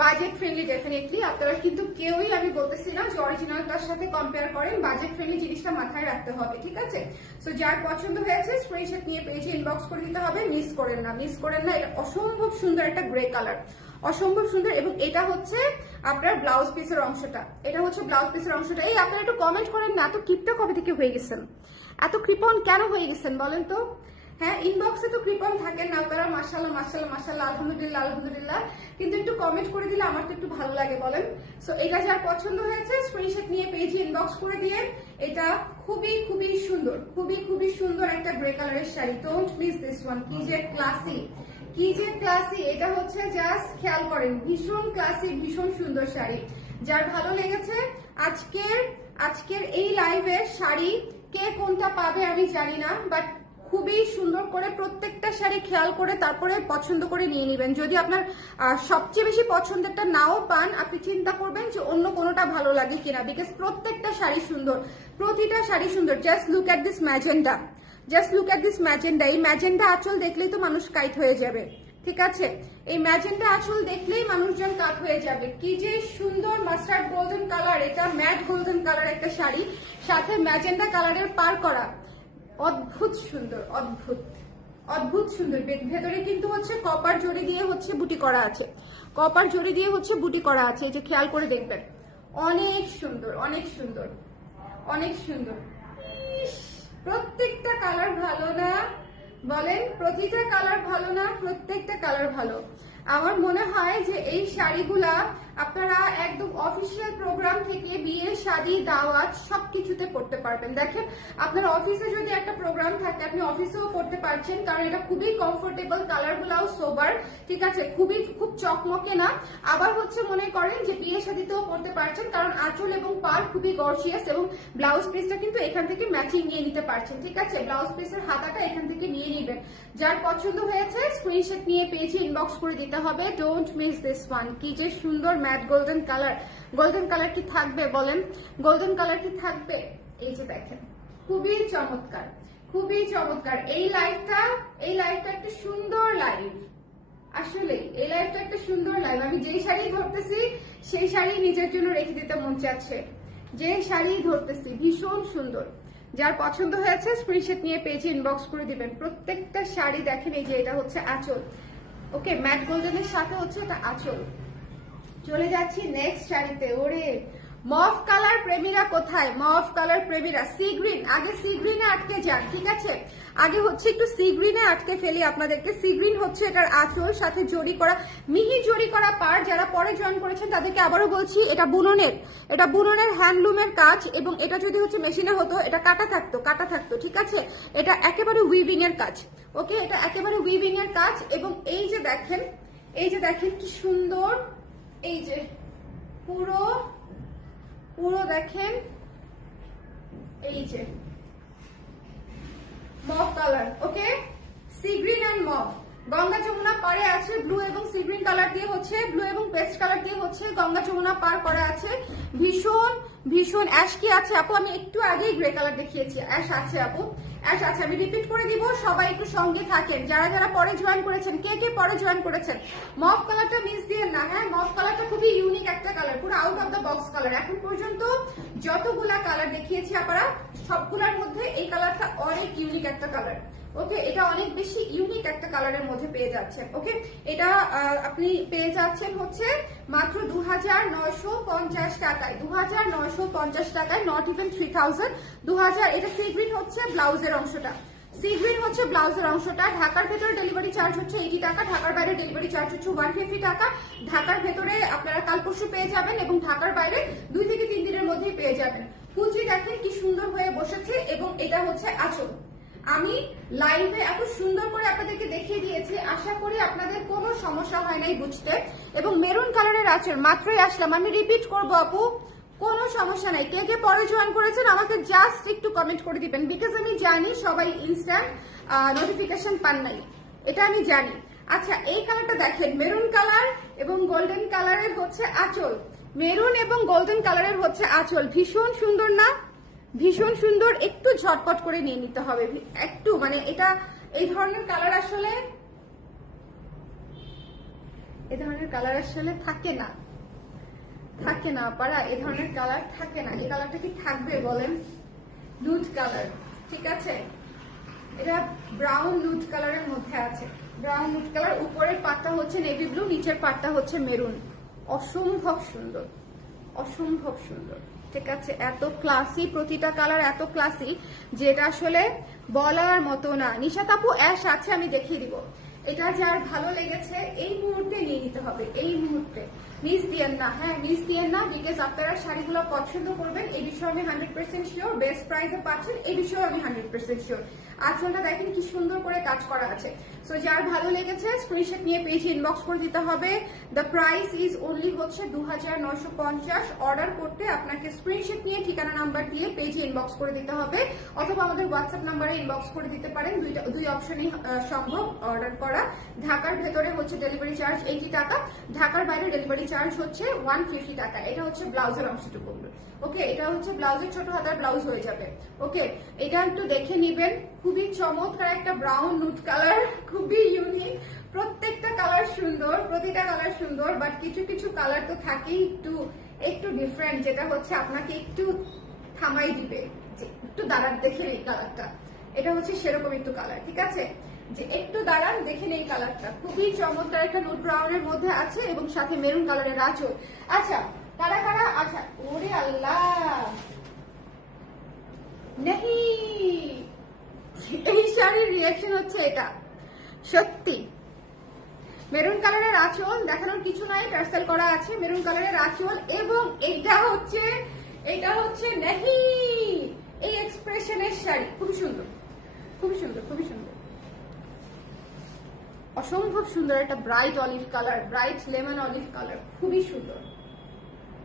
বাজেট ফ্রেন্ডলি ডেফিনেটলি। আপনারা কিন্তু কেউই, আমি বলতেছি না যে অরিজিনালটার সাথে কম্পেয়ার করেন, বাজেট ফ্রেন্ডলি জিনিসটা মাথায় রাখতে হবে, ঠিক আছে। সো যার পছন্দ হয়েছে স্ক্রিনশট নিয়ে পেজে ইনবক্স করে দিতে হবে। মিস করেন না, মিস করেন না। এটা অসম্ভব সুন্দর একটা গ্রে কালার, অসম্ভব সুন্দর। এবং এটা হচ্ছে আপনার ব্লাউজ পিসের অংশটা, এটা হচ্ছে ব্লাউজ পিসের অংশটা। এই আপনারা একটু কমেন্ট করেন না, এত কিপটা কবে থেকে হয়ে গেছেন, এত কৃপন কেন হয়ে গেছেন বলেন তো। হ্যাঁ, ইনবক্সে তো কৃপন থাকেন না আপনারা, মাশাআল্লাহ মাশাআল্লাহ মাশাআল্লাহ, আলহামদুলিল্লাহ আলহামদুলিল্লাহ, কিন্তু একটু কমেন্ট করে দিলে আমার তো একটু ভালো লাগে বলেন। সো এটা যার পছন্দ হয়েছে স্ক্রিনশট নিয়ে পেজে ইনবক্স করে দিয়ে। এটা খুবই খুবই সুন্দর, খুবই খুবই সুন্দর একটা গ্রে কালারের sari. Don't miss this one. কি যে ক্লাসি, কি যে ক্লাসি। এটা হচ্ছে জাস্ট খেয়াল করেন, ভীষণ ক্লাসি, ভীষণ সুন্দর শাড়ি। যার ভালো লেগেছে আজকের এই লাইভের শাড়ি, কে কোনটা পাবে আমি জানি না, বাট খুবই সুন্দর করে প্রত্যেকটা শাড়ি খেয়াল করে তারপরে পছন্দ করে নিয়ে নেবেন। যদি আপনার সবচেয়ে বেশি পছন্দেরটা নাও পান, আপনি চিন্তা করবেন যে অন্য কোনোটা ভালো লাগে কিনা, বিকজ প্রত্যেকটা শাড়ি সুন্দর, প্রতিটা শাড়ি সুন্দর। Just look at this magenta, just look at this magenta. এই ম্যাজেন্ডা আঁচল দেখলেই তো মানুষ কাইট হয়ে যাবে, ঠিক আছে। এই ম্যাজেন্ডা আঁচল দেখলেই মানুষজন কাত হয়ে যাবে। কি যে সুন্দর মাস্টার্ড গোল্ডেন কালার, এটা ম্যাট গোল্ডেন কালার একটা শাড়ি, সাথে ম্যাজেন্ডা কালারের পার করা। অদ্ভুত সুন্দর, অদ্ভুত অদ্ভুত সুন্দর। ভেতরে কিন্তু হচ্ছে কপার জড়ি দিয়ে হচ্ছে বুটি করা আছে, কপার জড়ি দিয়ে হচ্ছে বুটি করা আছে। এই যে খেয়াল করে দেখবেন, অনেক সুন্দর, অনেক সুন্দর, অনেক সুন্দর। প্রত্যেকটা কালার ভালো না বলেন, প্রতিটা কালার ভালো না, প্রত্যেকটা কালার ভালো। আমার মনে হয় যে এই শাড়িগুলা আপনারা একদম অফিসিয়াল প্রোগ্রাম থেকে বিয়ে, শাদী, দাওয়াত সবকিছুতে পড়তে পারবেন। দেখেন আপনার অফিসে যদি একটা প্রোগ্রাম থাকে আপনি অফিসেও পড়তে পারছেন, কারণ এটা খুবই কমফোর্টেবল, কালার গুলাও সোবার, ঠিক আছে, খুব চকমকে না। আবার হচ্ছে মনে করেন যে বিয়ে শাদীতেও পড়তে পারছেন, কারণ আঁচল এবং পার খুবই গর্জিয়াস, এবং ব্লাউজ পিসটা কিন্তু এখান থেকে ম্যাচিং নিয়ে নিতে পারছেন, ঠিক আছে। ব্লাউজ পিসের হাতাটা এখান থেকে নিয়ে নিবেন। যার পছন্দ হয়েছে স্ক্রিনশট নিয়ে পেজে ইনবক্স করে দিতে হবে। Don't miss this one. কি যে সুন্দর mat golden colour. Golden colour কি থাকবে বলেন? গোল্ডেন কালার কি থাকবে? এই যে দেখেন, খুবই চমৎকার, খুবই চমৎকার। এই লাইফটা একটা সুন্দর লাইফ, আসলে এই লাইফটা একটা সুন্দর লাইফ। আমি যেই শাড়ি ধরতেছি সেই শাড়ি নিজের জন্য রেখে দিতে মন চাচ্ছে, যে শাড়ি ধরতেছি ভীষণ সুন্দর। যার পছন্দ হয়েছে স্ক্রিনশট নিয়ে পেজে ইনবক্স করে দিবেন। প্রত্যেকটা শাড়ি দেখেন, এই যে এটা হচ্ছে আঁচল, ওকে, ম্যাট গোল্ডেনের সাথে হচ্ছে এটা আঁচল। চলে যাচ্ছি নেক্সট শাড়িতে। ওরে মফ কালার প্রেমীরা কোথায়? মফ কালার প্রেমীরা, সি গ্রিন, আগে সি গ্রিনে আটকে যান, ঠিক আছে। আগে হচ্ছে একটু সি গ্রিনে আটকে ফেলি আপনাদেরকে। সি গ্রিন হচ্ছে এটার আঁচল, সাথে জড়ি করা, মিহি জড়ি করা পার। যারা পরে জয়েন করেছেন তাদেরকে আবারও বলছি, এটা বুননের হ্যান্ডলুমের কাজ, এবং এটা যদি হচ্ছে মেশিনে হতো এটা কাটা থাকতো, ঠিক আছে। এটা একেবারে উইভিং এর কাজ, ওকে, এটা একেবারে উইভিং এর কাজ। এবং এই যে দেখেন কি সুন্দর, এই যে পুরো দেখেন, এই যে mauve colour, okay, sea green and mauve. Ganga Jamuna পারে আছে ব্লু এবং সি গ্রিন কালার দিয়ে হচ্ছে, ব্লু এবং পেস্ট কালার দিয়ে হচ্ছে গঙ্গা যমুনা পার করা আছে। ভীষণ অ্যাশ কি আছে আপু? আমি একটু আগেই গ্রে কালার দেখিয়েছি, অ্যাশ আছে আপু, অ্যাশ আছে। আমি রিপিট করে দিব, সবাই একটু সঙ্গে থাকেন। যারা পরে জয়েন করেছেন, কে পরে জয়েন করেছেন, মফ কালারটা মিস দিয়েন না, হ্যাঁ। মফ কালারটা খুবই ইউনিক একটা কালার, পুরো out of the box colour. এখন পর্যন্ত যতগুলা কালার দেখিয়েছি আপনারা সবগুলোর মধ্যে এই কালারটা অনেক ইউনিক একটা কালার, ওকে। এটা অনেক বেশি ইউনিক একটা কালারের মধ্যে পেয়ে যাচ্ছেন, ওকে। এটা আপনি পেয়ে যাচ্ছেন হচ্ছে মাত্র 2950 টাকায়, 2950 টাকায়, নট ইভেন 3000, 2000। এটা সি গ্রিন হচ্ছে ব্লাউজের অংশটা, সি গ্রিন হচ্ছে ব্লাউজের অংশটা। ঢাকার ভেতরে ডেলিভারি চার্জ হচ্ছে 80 টাকা, ঢাকার বাইরে ডেলিভারি চার্জ হচ্ছে 150 টাকা। ঢাকার ভেতরে আপনারা কাল পরশু পেয়ে যাবেন, এবং ঢাকার বাইরে 2 থেকে 3 দিনের মধ্যেই পেয়ে যাবেন। কুচি দেখেন কি সুন্দর হয়ে বসেছে, এবং এটা হচ্ছে আঁচল। আমি লাইভে এত সুন্দর করে আপনাদেরকে দেখিয়ে দিয়েছি, আশা করি আপনাদের কোনো সমস্যা হয় নাই বুঝতে। এবং মেরুন কালারের আঁচল, মাত্রই আসলাম, আমি রিপিট করবো আপু, কোনো সমস্যা নাই। কে পরে জয়েন করেছেন আমাকে জাস্ট একটু কমেন্ট করে দিবেন, বিকজ আমি জানি সবাই ইনস্ট্যান্ট নোটিফিকেশন পান নাই, এটা আমি জানি। আচ্ছা, এই কালারটা দেখেন, মেরুন কালার এবং গোল্ডেন কালারের হচ্ছে আঁচল, মেরুন এবং গোল্ডেন কালারের হচ্ছে আঁচল। ভীষণ সুন্দর না? ভীষণ সুন্দর। একটু ঝটপট করে নিয়ে নিতে হবে, একটু, মানে এটা এই ধরনের কালার আসলে থাকে না পারা, এই ধরনের কালার থাকে না। এই কালারটা কি থাকবে বলেন? নুড কালার, ঠিক আছে, এটা ব্রাউন নুড কালারের মধ্যে আছে, ব্রাউন নুড কালার। উপরের পাটটা হচ্ছে নেভি ব্লু, নিচের পাটটা হচ্ছে মেরুন। অসম্ভব সুন্দর, অসম্ভব সুন্দর, ঠিক আছে। এত ক্লাসি, প্রতিটা কালার এত ক্লাসি যেটা আসলে বলার মতো না। নিশাত আপু অ্যাশ আছে, আমি দেখিয়ে দিব। এটা যার ভালো লেগেছে এই মুহূর্তে নিয়ে নিতে হবে, এই মুহূর্তে মিস দিয়েন না, হ্যাঁ মিস দিয়েন না, বিকজ আপনারা শাড়িগুলো পছন্দ করবেন, এই বিষয়ে আমি 100% শিওর। বেস্ট প্রাইসে পাচ্ছেন এই বিষয়ে আমি 100% শিওর। আঁচলটা দেখেন কি সুন্দর করে কাজ করা আছে। সো যার ভালো লেগেছে স্ক্রিনশট নিয়ে পেজে ইনবক্স করে দিতে হবে। দ্য প্রাইস ইজ অনলি হচ্ছে 2950। অর্ডার করতে আপনাকে স্ক্রিনশট নিয়ে ঠিকানা নাম্বার দিয়ে পেজে ইনবক্স করে দিতে হবে, অথবা আমাদের হোয়াটসঅ্যাপ নাম্বারে ইনবক্স করে দিতে পারেন। দুই অপশনই সম্ভব অর্ডার করা। ঢাকার ভেতরে হচ্ছে ডেলিভারি চার্জ 80 টাকা, ঢাকার বাইরে ডেলিভারি চার্জ হচ্ছে 150 টাকা। এটা হচ্ছে ব্লাউজের অংশটুকু, ওকে। এটা হচ্ছে ব্লাউজের ছোট হাতার ব্লাউজ হয়ে যাবে, ওকে। এটা একটু দেখে নিবেন, খুবই চমৎকার একটা ব্রাউন নুড কালার, খুবই ইউনিক। প্রত্যেকটা কালার সুন্দর, প্রতিটা কালার সুন্দর, বাট কিছু কিছু কালার তো থাকেই একটু ডিফারেন্ট, যেটা হচ্ছে আপনাকে একটু থামাই দিবে, যে একটু দাঁড়ান দেখেন এই কালারটা। এটা হচ্ছে সেরকম একটু কালার, ঠিক আছে, যে একটু দাঁড়ান দেখেন এই কালারটা। খুবই চমৎকার একটা নুড ব্রাউনের মধ্যে আছে, এবং সাথে মেরুন কালারের আঁচল। আচ্ছা, কারা কারা, আচ্ছা, ওরে আল্লাহ নেহি, এই শাড়ির রিয়াকশন হচ্ছে এটা। সত্যি মেরুন কালারের আঁচল, দেখানোর কিছু নাই, টার্সেল করা আছে, মেরুন কালারের আঁচল। এবং এটা হচ্ছে নেহি এই এক্সপ্রেশনের শাড়ি, খুবই সুন্দর, খুবই সুন্দর, খুবই সুন্দর, অসম্ভব সুন্দর একটা bright olive colour, bright lemon olive colour, খুবই সুন্দর,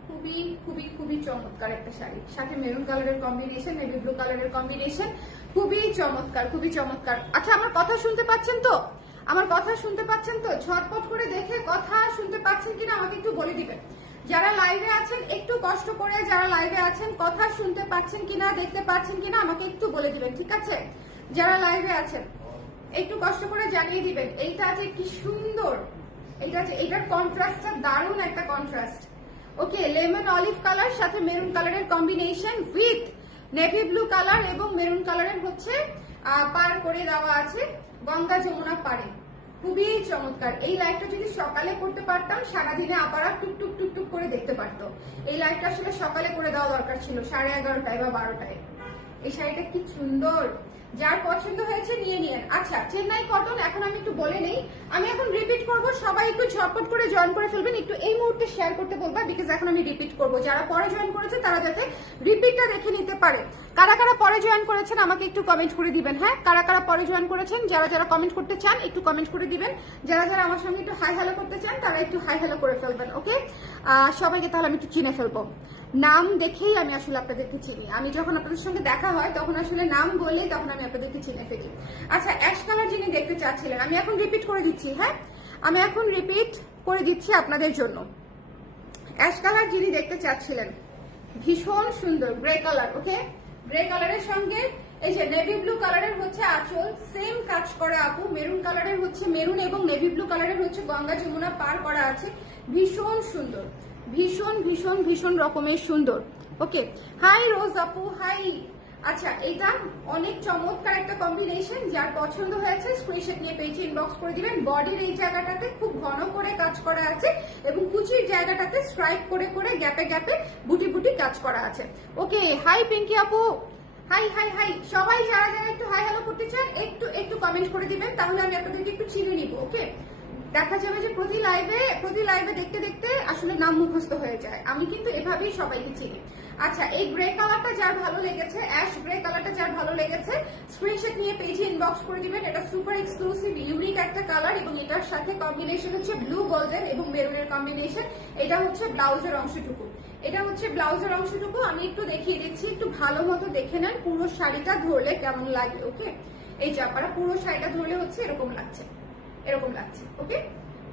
খুবই খুবই খুবই চমৎকার একটা শাড়ি, সাথে মেরুন কালারের কম্বিনেশন, নেভি ব্লু কালারের কম্বিনেশন, খুবই চমৎকার, খুবই চমৎকার। আচ্ছা, আমার কথা শুনতে পাচ্ছেন তো? আমার কথা শুনতে পাচ্ছেন তো? ঝটপট করে দেখে কথা শুনতে পাচ্ছেন কিনা আমাকে একটু বলে দিবেন। যারা লাইভে আছেন একটু কষ্ট করে, যারা লাইভে আছেন কথা শুনতে পাচ্ছেন কিনা, দেখতে পাচ্ছেন কিনা আমাকে একটু বলে দিবেন, ঠিক আছে? যারা লাইভে আছেন একটু কষ্ট করে জানিয়ে দিবেন। এইটা আছে কি সুন্দর, এটার কন্ট্রাস্টটা দারুণ একটা কন্ট্রাস্ট। ওকে, লেমন অলিভ কালার সাথে মেরুন কালারের combination with navy blue colour এবং মেরুন কালারের হচ্ছে পার করে দেওয়া আছে গঙ্গা যমুনা পাড়ে, খুবই চমৎকার। এই লাইভটা যদি সকালে করতে পারতাম সারাদিনে আপারা টুকটুক টুকটুক করে দেখতে পারতো। এই লাইভটা আসলে সকালে করে দেওয়া দরকার ছিল, 11:30 বা 12টায়। এই শাড়িটা কি সুন্দর, যার পছন্দ হয়েছে নিয়ে নিন। আচ্ছা, চেন্নাই কটন এখন আমি একটু বলে নেই, আমি এখন রিপিট করব, সবাই একটু ঝটপট করে জয়েন করে ফেলবেন, একটু এই মুহূর্তে শেয়ার করতে বলবা, বিকজ এখন আমি রিপিট করব। যারা পরে জয়েন করেছে তারা যাতে রিপিটটা দেখে নিতে পারে। কারা কারা পরে জয়েন করেছেন আমাকে একটু কমেন্ট করে দিবেন। হ্যাঁ, কারা কারা পরে জয়েন করেছেন, যারা যারা কমেন্ট করতে চান একটু কমেন্ট করে দিবেন। যারা যারা আমার সঙ্গে একটু হাই হ্যালো করতে চান তারা একটু হাই হ্যালো করে ফেলবেন। ওকে, সবাইকে তাহলে আমি একটু চিনে ফেলবো। নাম দেখেই আমি আসলে আপনাদেরকে চিনি, আমি যখন আপনাদের সঙ্গে দেখা হয় তখন আসলে নাম বললেই তখন আমি আপনাদেরকে চিনে ফেলি। আচ্ছা, অ্যাশ কালার যিনি দেখতে চাচ্ছিলেন আমি এখন রিপিট করে দিচ্ছি। হ্যাঁ, আমি এখন রিপিট করে দিচ্ছি আপনাদের জন্য। অ্যাশ কালার যিনি দেখতে চাচ্ছিলেন, ভীষণ সুন্দর গ্রে কালার। ওকে, গ্রে কালারের সঙ্গে এই যে নেভি ব্লু কালারের হচ্ছে আঁচল, সেম কাজ করা আপু। মেরুন কালারের হচ্ছে মেরুন এবং নেভি ব্লু কালারের হচ্ছে গঙ্গা যমুনা পার করা আছে, ভীষণ সুন্দর, ভীষণ ভীষণ ভীষণ রকমের সুন্দর। ওকে, হাই রোজ আপু, হাই। আচ্ছা, এটা অনেক চমৎকার একটা কম্বিনেশন, যার পছন্দ হয়েছে স্ক্রিনশট নিয়ে পেজে ইনবক্স করে দিবেন। বডির এই জায়গাটাতে খুব ঘন করে কাজ করা আছে এবং কুচির জায়গাটাতে স্ট্রাইপ করে করে গ্যাপে গ্যাপে বুটি বুটি কাজ করা আছে। ওকে, হাই পিঙ্কি আপু, হাই হাই হাই। সবাই যারা যারা একটু হাই হ্যালো করতে চান একটু একটু কমেন্ট করে দিবেন, তাহলে আমি আপনাদেরকে একটু চিনে নিব। ওকে, দেখা যাবে যে প্রতি লাইভে দেখতে দেখতে আসলে নাম মুখস্থ হয়ে যায়। আমি কিন্তু এভাবেই সবাইকে চিনি। আচ্ছা, এই গ্রে কালারটা যার ভালো লেগেছে, অ্যাশ গ্রে কালারটা যার ভালো লেগেছে স্ক্রিনশট নিয়ে পেজে ইনবক্স করে দিবেন। এটা সুপার এক্সক্লুসিভ ইউনিক একটা কালার এবং এটার সাথে কম্বিনেশন হচ্ছে ব্লু গোল্ডেন এবং মেরুনের কম্বিনেশন। এটা হচ্ছে ব্লাউজের অংশটুকু, এটা হচ্ছে ব্লাউজের অংশটুকু। আমি একটু দেখিয়ে দিচ্ছি, একটু ভালো মতো দেখে নেন পুরো শাড়িটা ধরলে কেমন লাগে। ওকে, এই যে আপনারা পুরো শাড়িটা ধরলে হচ্ছে এরকম লাগছে, এরকম লাগছে। ওকে,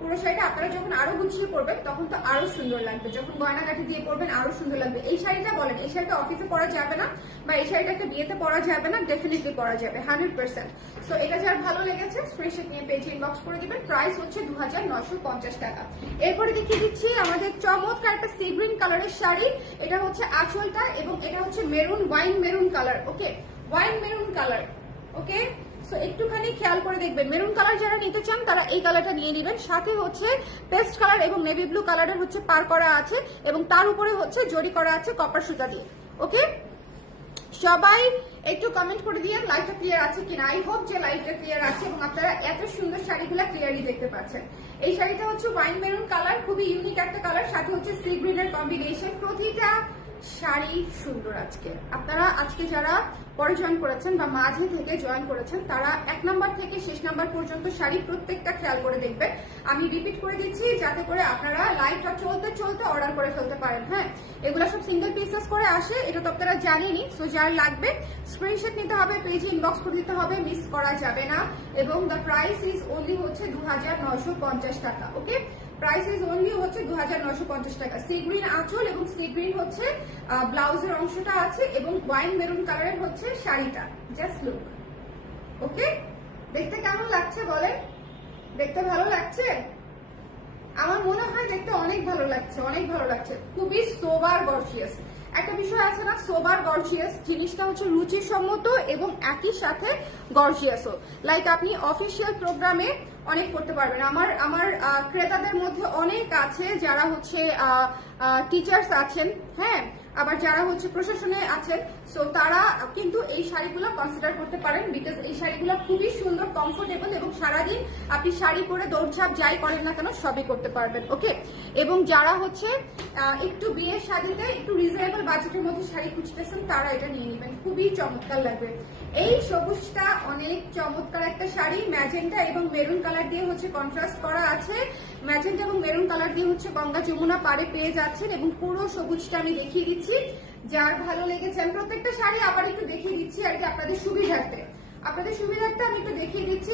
পুরো শাড়িটা আপনারা যখন আরো গুছিয়ে পরবেন তখন তো আরো সুন্দর লাগবে, যখন গয়নাগাটি দিয়ে পরবেন আরো সুন্দর লাগবে। এই শাড়িটা বলেন, এই শাড়িটা অফিসে পরা যাবে না বা এই শাড়িটাকে বিয়েতে পরা যাবে না? ডেফিনেটলি পরা যাবে, 100%। সো এটা যার ভালো লেগেছে স্ক্রিনশট নিয়ে পেজে ইনবক্স করে দিবেন। প্রাইস হচ্ছে 2950 টাকা। এরপরে দেখিয়ে দিচ্ছি আমাদের চমৎকার একটা সি গ্রিন কালারের শাড়ি। এটা হচ্ছে আঁচলটা এবং এটা হচ্ছে মেরুন, ওয়াইন মেরুন কালার। ওকে, ওয়াইন মেরুন কালার। ওকে, সো একটুখানি খেয়াল করে দেখবেন, মেরুন কালার যারা নিতে চান তারা এই কালারটা নিয়ে নেবেন। সাথে হচ্ছে পেস্ট কালার এবং নেভি ব্লু কালারের হচ্ছে পার করা আছে এবং তার উপরে হচ্ছে জরি করা আছে কপার সুতা দিয়ে। ওকে, সবাই একটু কমেন্ট করে দিয়ে লাইভটা ক্লিয়ার আছে কিনা। আই হোপ যে লাইভটা ক্লিয়ার আছে এবং আপনারা এত সুন্দর শাড়িগুলো ক্লিয়ারলি দেখতে পাচ্ছেন। এই শাড়িটা হচ্ছে ওয়াইন মেরুন কালার, খুবই ইউনিক একটা কালার, সাথে হচ্ছে সি গ্রিনের কম্বিনেশন। প্রতিটা শাড়ি সুন্দর। আপনারা আজকে যারা পরে জয়েন করেছেন বা মাঝে থেকে জয়েন করেছেন তারা 1 নাম্বার থেকে শেষ নাম্বার পর্যন্ত শাড়ি প্রত্যেকটা খেয়াল করে দেখবেন। আমি রিপিট করে দিচ্ছি যাতে করে আপনারা লাইভটা চলতে চলতে অর্ডার করে ফেলতে পারেন। হ্যাঁ, এগুলো সব সিঙ্গেল পিসেস করে আসে, এটা তো আপনারা জানেনই। সো যার লাগবে স্ক্রিনশট নিতে হবে, পেজে ইনবক্স করে দিতে হবে, মিস করা যাবে না। এবং দ্য প্রাইস ইজ ওনলি হচ্ছে 2950 টাকা। ওকে, প্রাইস ইজ ওনলি হচ্ছে 2950 টাকা। সি গ্রিন আঁচল এবং সি গ্রিন হচ্ছে ব্লাউজের অংশটা আছে এবং ওয়াইন মেরুন কালারের হচ্ছে শাড়িটা। Just look. ওকে, দেখতে কেমন লাগছে বলেন? দেখতে ভালো লাগছে? আমার মনে হয় দেখতে অনেক ভালো লাগছে, অনেক ভালো লাগছে। খুবই সোবার গর্জিয়াস একটা বিষয় আছে না, সোবার গর্জিয়াস জিনিসটা হচ্ছে রুচিসম্মত এবং একই সাথে গর্জিয়াসও। লাইক আপনি অফিসিয়াল প্রোগ্রামে অনেক করতে পারবেন। আমার ক্রেতাদের মধ্যে অনেক আছে যারা হচ্ছে টিচার্স আছেন, হ্যাঁ, আবার যারা হচ্ছে প্রশাসনে আছেন, সো তারা কিন্তু এই শাড়িগুলো কনসিডার করতে পারেন, বিকজ এই শাড়িগুলো খুবই সুন্দর, কমফোর্টেবল এবং সারাদিন আপনি শাড়ি পরে দৌড়ঝাঁপ যাই করেন না কেন সবই করতে পারবেন। ওকে, এবং যারা হচ্ছে একটু বিয়ে শাড়িতে একটু রিজনেবল বাজেটের মধ্যে শাড়ি খুঁজতেছেন তারা এটা নিয়ে নেবেন, খুবই চমৎকার লাগবে। এই সবুজটা অনেক চমৎকার একটা শাড়ি, ম্যাজেন্টা এবং মেরুন কালার দিয়ে হচ্ছে কন্ট্রাস্ট করা আছে। ম্যাজেন্টা এবং মেরুন কালার দিয়ে হচ্ছে গঙ্গা যমুনা পাড়ে পেয়ে যাচ্ছেন এবং পুরো সবুজটা আমি দেখিয়ে দিচ্ছি। যার ভালো লেগেছে, আমি প্রত্যেকটা শাড়ি আবার একটু দেখিয়ে দিচ্ছি আর কি আপনাদের সুবিধার্থে। আমি একটু দেখিয়ে দিচ্ছি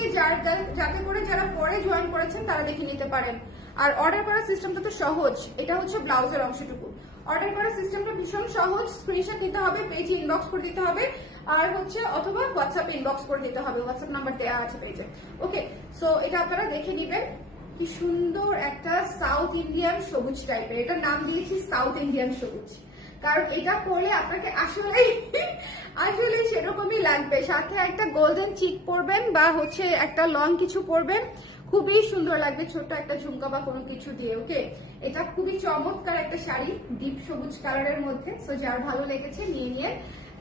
যাতে করে যারা পরে জয়েন করেছেন তারা দেখে নিতে পারেন। আর অর্ডার করার সিস্টেমটা তো সহজ, এটা হচ্ছে ব্লাউজের অংশটুকু। অর্ডার করার সিস্টেমটা ভীষণ সহজ, স্ক্রিনশট নিতে হবে, পেজে ইনবক্স করে দিতে হবে, আর হচ্ছে অথবা হোয়াটসঅ্যাপে ইনবক্স করে দিতে হবে, হোয়াটসঅ্যাপ নাম্বার দেওয়া আছে পেজে। ওকে, সো এটা আপনারা দেখে নিবেন। কি সুন্দর একটা সাউথ ইন্ডিয়ান সবুজ টাইপের, এটার নাম দিয়েছি সাউথ ইন্ডিয়ান সবুজ, কারণ এটা পরলে আপনাকে আসলেই সেরকমই লাগবে। সাথে একটা গোল্ডেন চিক পরবেন বা হচ্ছে একটা লং কিছু পরবেন, খুবই সুন্দর লাগবে ছোট্ট একটা ঝুমকা বা কোনো কিছু দিয়ে। ওকে, এটা খুবই চমৎকার একটা শাড়ি ডিপ সবুজ কালারের মধ্যে। সো যার ভালো লেগেছে নিয়ে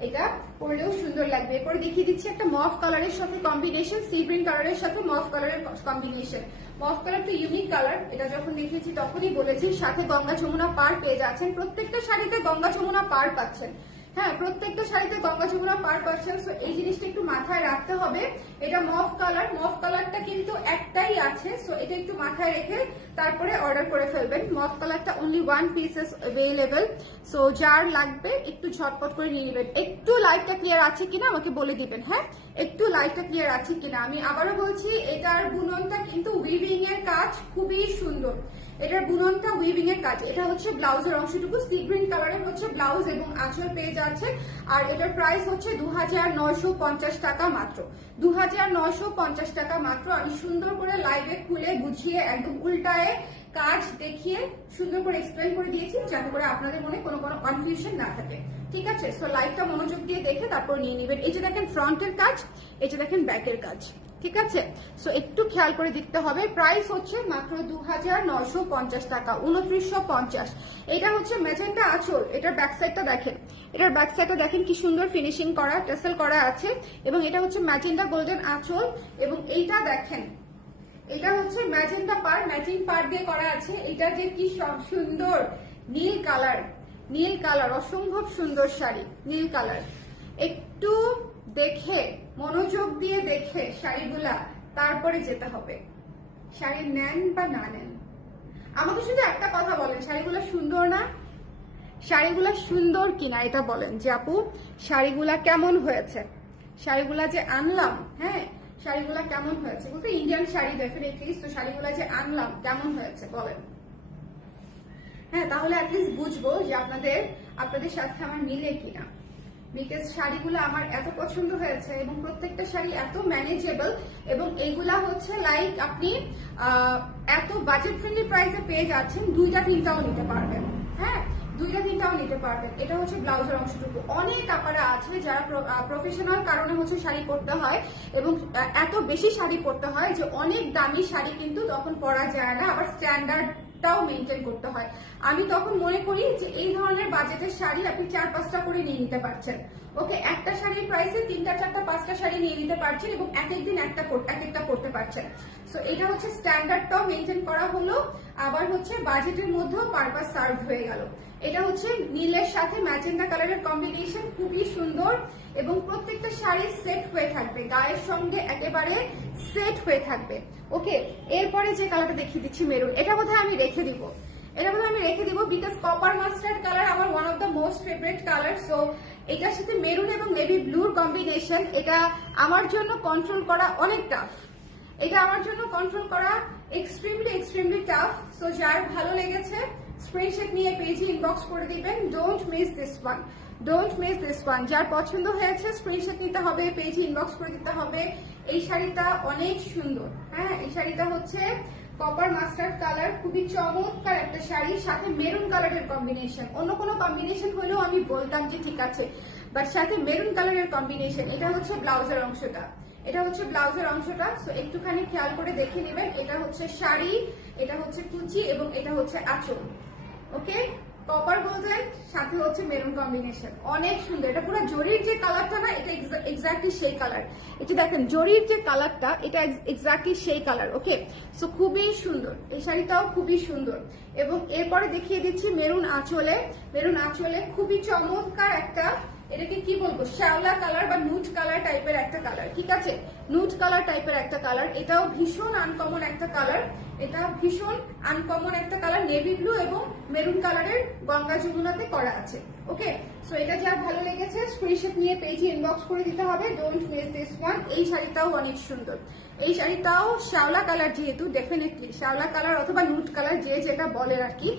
এটা পরলেও সুন্দর লাগবে। এরপরে দেখিয়ে দিচ্ছি একটা মফ কালারের সাথে কম্বিনেশন, সি গ্রিন কালারের সাথে মফ কালারের কম্বিনেশন। মফ কালার তো ইউনিক কালার, এটা যখন দেখিয়েছি তখনই বলেছি। সাথে গঙ্গা যমুনা পাড় পেয়ে যাচ্ছেন, প্রত্যেকটা শাড়িতে গঙ্গা যমুনা পাড় পাচ্ছেন। হ্যাঁ, প্রত্যেকটা শাড়িতে গঙ্গা যমুনা পাড় পাচ্ছেন। সো এই জিনিসটা একটু মাথায় রাখতে হবে। এটা মফ কালারটা কিন্তু একটাই আছে, সো এটা একটু মাথায় রেখে তারপরে অর্ডার করে ফেলবেন। মফ কালারটা অনলি 1 পিসেস অ্যাভেলেবল, সো যার লাগবে একটু ঝটপট করে নিয়ে নেবেন। একটু লাইভটা ক্লিয়ার আছে কিনা আমাকে বলে দিবেন। হ্যাঁ, একটু লাইভটা ক্লিয়ার আছে কিনা। আমি আবারও বলছি, এটার বুননটা কিন্তু উইভিং এর কাজ খুবই সুন্দর, এটার বুননটা উইভিং এর কাজ। এটা হচ্ছে ব্লাউজের অংশটুকু, সি গ্রিন কালারের হচ্ছে ব্লাউজ এবং আঁচল পেয়ে যাচ্ছে। আর এটার প্রাইস হচ্ছে 2950 টাকা মাত্র, 2950 টাকা মাত্র। আমি সুন্দর করে লাইভে খুলে বুঝিয়ে একদম উল্টায় কাজ দেখিয়ে সুন্দর করে এক্সপ্লেন করে দিয়েছি, যাতে করে আপনাদের মনে কোনো কনফিউশন না থাকে। ঠিক আছে, সো লাইভটা মনোযোগ দিয়ে দেখে তারপর নিয়ে নেবেন। এই যে দেখেন ফ্রন্টের কাজ, এই যে দেখেন ব্যাকের কাজ। ঠিক আছে, সো একটু খেয়াল করে দেখতে হবে। প্রাইস হচ্ছে মাত্র 2950 টাকা, 2950। এটা হচ্ছে ম্যাজেন্টা আঁচল, এটার ব্যাক সাইডটা দেখেন, এটার ব্যাক সাইডটা দেখেন কি সুন্দর ফিনিশিং করা, টেসেল করা আছে। এবং এটা হচ্ছে ম্যাজেন্টা গোল্ডেন আঁচল। এবং এইটা দেখেন, এটা হচ্ছে ম্যাজেন্টা পাড়, ম্যাচিং পাড় দিয়ে করা আছে। এটা যে কি সুন্দর নীল কালার, অসম্ভব সুন্দর শাড়ি, নীল কালার। একটু দেখে মনোযোগ দিয়ে দেখে শাড়িগুলা তারপরে যেতে হবে। শাড়ি নেন বা না নেন, আমাকে শুধু একটা কথা বলেন, শাড়িগুলা সুন্দর না? শাড়িগুলা সুন্দর কিনা এটা বলেন যে আপু শাড়িগুলা কেমন হয়েছে, শাড়িগুলা যে আনলাম, হ্যাঁ শাড়িগুলা কেমন হয়েছে, বলতে ইন্ডিয়ান শাড়ি ডেফিনেটলি, তো শাড়িগুলা যে আনলাম কেমন হয়েছে বলেন। হ্যাঁ, তাহলে অ্যাটলিস্ট বুঝবো যে আপনাদের সাথে আমার মিলে কিনা। বিকজ শাড়িগুলো আমার এত পছন্দ হয়েছে এবং প্রত্যেকটা শাড়ি এত ম্যানেজেবল, এবং এইগুলা হচ্ছে লাইক আপনি এত বাজেট ফ্রেন্ডলি প্রাইসে পেয়ে যাচ্ছেন, 2টা-3টাও নিতে পারবেন। হ্যাঁ, 2টা-3টাও নিতে পারবেন। এটা হচ্ছে ব্লাউজের অংশটুকু। অনেক আপনারা আছে যারা প্রফেশনাল কারণে হচ্ছে শাড়ি পরতে হয় এবং এত বেশি শাড়ি পরতে হয় যে অনেক দামি শাড়ি কিন্তু তখন পরা যায় না, আবার স্ট্যান্ডার্ডটাও মেনটেন করতে হয়। আমি তখন মনে করি যে এই ধরনের বাজেটের শাড়ি আপনি 4-5টা করে নিয়ে নিতে পারছেন। ওকে, একটা শাড়ির প্রাইসে 3টা 4টা 5টা শাড়ি নিয়ে নিতে পারছেন এবং এক একদিন একটা পরতে পারছেন। সো এটা হচ্ছে স্ট্যান্ডার্ডটাও মেনটেন করা হলো, আবার হচ্ছে বাজেটের মধ্যেও পারপাস সার্ভ হয়ে গেল। এটা হচ্ছে নীলের সাথে ম্যাজেন্টা কালারের কম্বিনেশন, খুবই সুন্দর এবং প্রত্যেকটা শাড়ি সেট হয়ে থাকবে, গায়ের সঙ্গে একেবারে সেট হয়ে থাকবে। ওকে, এরপরে যে কালারটা দেখিয়ে দিচ্ছি মেরুন, এটা বোধহয় আমি রেখে দিব, বিকজ কপার মাস্টার্ড কালার আমার one of the most favourite colour. So এটার সাথে মেরুন এবং নেভি ব্লুর কম্বিনেশন, এটা আমার জন্য কন্ট্রোল করা অনেক টাফ, এটা আমার জন্য কন্ট্রোল করা এক্সট্রিমলি টাফ। সো যার ভালো লেগেছে স্ক্রিনশট নিয়ে পেজে ইনবক্স করে দিবেন। Don't miss this one. যার পছন্দ হয়েছে স্ক্রিনশট নিতে হবে, পেজে ইনবক্স করে দিতে হবে। এই শাড়িটা অনেক সুন্দর। হ্যাঁ, এই শাড়িটা হচ্ছে কপার মাস্টার্ড কালার, খুবই চমৎকার একটা শাড়ি, সাথে মেরুন কালারের কম্বিনেশন। অন্য কোনো কম্বিনেশন হলেও আমি বলতাম যে ঠিক আছে, বাট সাথে মেরুন কালারের কম্বিনেশন। এটা হচ্ছে ব্লাউজের অংশটা, সো একটুখানি খেয়াল করে দেখে নেবেন। এটা হচ্ছে শাড়ি, এটা হচ্ছে কুচি এবং এটা হচ্ছে আঁচল। ওকে, কপার গোল্ডেন সাথে হচ্ছে মেরুন কম্বিনেশন, অনেক সুন্দর। এটা পুরো জরির যে কালারটা না, এটা এক্স্যাক্টলি সেই কালার। এটা দেখেন জরির যে কালারটা, এটা এক্স্যাক্টলি সেই কালার। ওকে, সো খুবই সুন্দর, এই শাড়িটাও খুবই সুন্দর। এবং এরপরে দেখিয়ে দিচ্ছি মেরুন আঁচলে। মেরুন আঁচলে খুবই চমৎকার একটা, এটাকে কি বলবো, শ্যাওলা কালার বা নুট কালার টাইপের একটা কালার, ঠিক আছে, নুট কালার টাইপের একটা কালার। এটাও ভীষণ আনকমন একটা কালার, এটা ভীষণ আনকমন একটা কালার, নেভি ব্লু এবং মেরুন কালারের গঙ্গা যমুনাতে করা আছে। ওকে, সো এটা যার ভালো লেগেছে স্ক্রিনশট নিয়ে পেজে ইনবক্স করে দিতে হবে, ডোন্ট মিস দিস ওয়ান। এই শাড়িটাও অনেক সুন্দর, এই শাড়িটাও শ্যাওলা কালার, যেহেতু ডেফিনেটলি শ্যাওলা কালার অথবা নুট কালার, যে যেটা বলেন আর কি,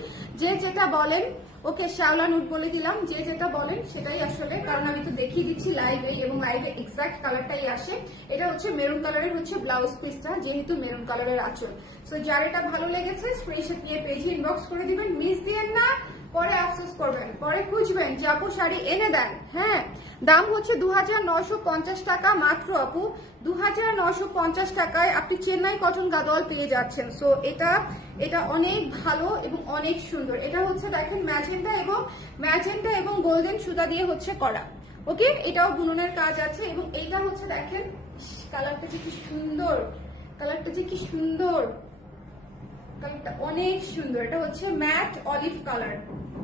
যে যেটা বলেন। ওকে, শ্যাওলা নুট বলে দিলাম, যে যেটা বলেন সেটাই আসলে, কারণ আমি তো দেখিয়ে দিচ্ছি লাইভে এবং লাইভে এক্সাক্ট কালারটাই আসে। এটা হচ্ছে মেরুন কালারের হচ্ছে ব্লাউজ পিসটা, যেহেতু মেরুন কালারের আঁচল। সো যার এটা ভালো লেগেছে স্ক্রিনশট নিয়ে পেজে ইনবক্স করে দিবেন, মিস দিয়েন না, পরে আফসোস করবেন, পরে খুঁজবেন যে আপু শাড়ি এনে দেন। হ্যাঁ, দাম হচ্ছে 2950 টাকা মাত্র আপু, 2950 টাকায় আপনি চেন্নাই কটন গাদোয়াল পেয়ে যাচ্ছেন। সো এটা অনেক ভালো এবং অনেক সুন্দর। এটা হচ্ছে দেখেন ম্যাজেন্টা এবং গোল্ডেন সুতা দিয়ে হচ্ছে করা। ওকে, এটাও বুননের কাজ আছে। এবং এইটা হচ্ছে দেখেন কালারটা যে কি সুন্দর, কালারটা যে কি সুন্দর, কালারটা অনেক সুন্দর। এটা হচ্ছে matte olive colour,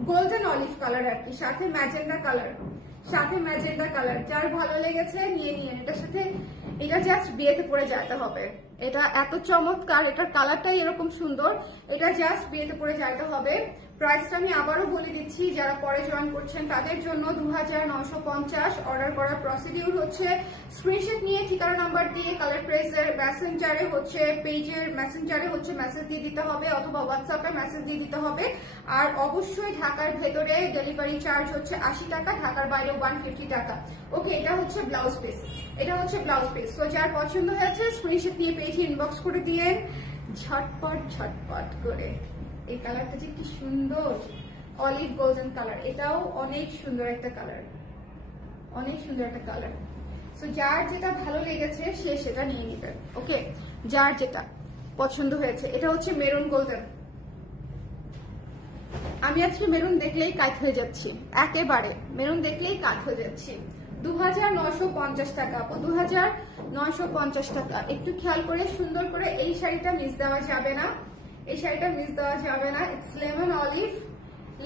golden olive colour আর কি, সাথে ম্যাজেন্ডা কালার, সাথে ম্যাজেন্ডা কালার। যার ভালো লেগেছে নিয়ে নিয়ে, এটার সাথে এটা জাস্ট বিয়েতে পরে যেতে হবে। এটা এত চমৎকার, এটার কালারটাই এরকম সুন্দর, এটা জাস্ট বিয়েতে পরে যেতে হবে। প্রাইসটা আমি আবারও বলে দিচ্ছি, যারা পরে জয়েন করছেন তাদের জন্য 2950। অর্ডার করার প্রসিডিউর হচ্ছে স্ক্রিনশট নিয়ে ঠিকানা নাম্বার দিয়ে কালার প্রেসের মেসেঞ্জারে হচ্ছে, পেজের মেসেঞ্জারে হচ্ছে মেসেজ দিয়ে দিতে হবে, অথবা হোয়াটসঅ্যাপে মেসেজ দিয়ে দিতে হবে। আর অবশ্যই ঢাকার ভেতরে ডেলিভারি চার্জ হচ্ছে 80 টাকা, ঢাকার বাইরে 150 টাকা। ওকে, এটা হচ্ছে ব্লাউজ পিস, এটা হচ্ছে ব্লাউজ পিস। তো যার পছন্দ হয়েছে স্ক্রিনশট নিয়ে পেজে ইনবক্স করে দিয়ে ঝটপট ঝটপট করে। এই কালারটা যে কি সুন্দর, অলিভ গোল্ডেন কালার, এটাও অনেক সুন্দর একটা কালার, অনেক সুন্দর একটা কালার। সো যার যেটা ভালো লেগেছে সে সেটা নিয়ে নেবেন। ওকে, যার যেটা পছন্দ হয়েছে। এটা হচ্ছে মেরুন গোল্ডেন। আমি আজকে মেরুন দেখলেই কাত হয়ে যাচ্ছি, একেবারে মেরুন দেখলেই কাত হয়ে যাচ্ছি। 2950 টাকা আপু, 2950 টাকা। একটু খেয়াল করে সুন্দর করে, এই শাড়িটা মিস দেওয়া যাবে না, এই শাড়িটা মিস দেওয়া যাবে না। It's lemon olive,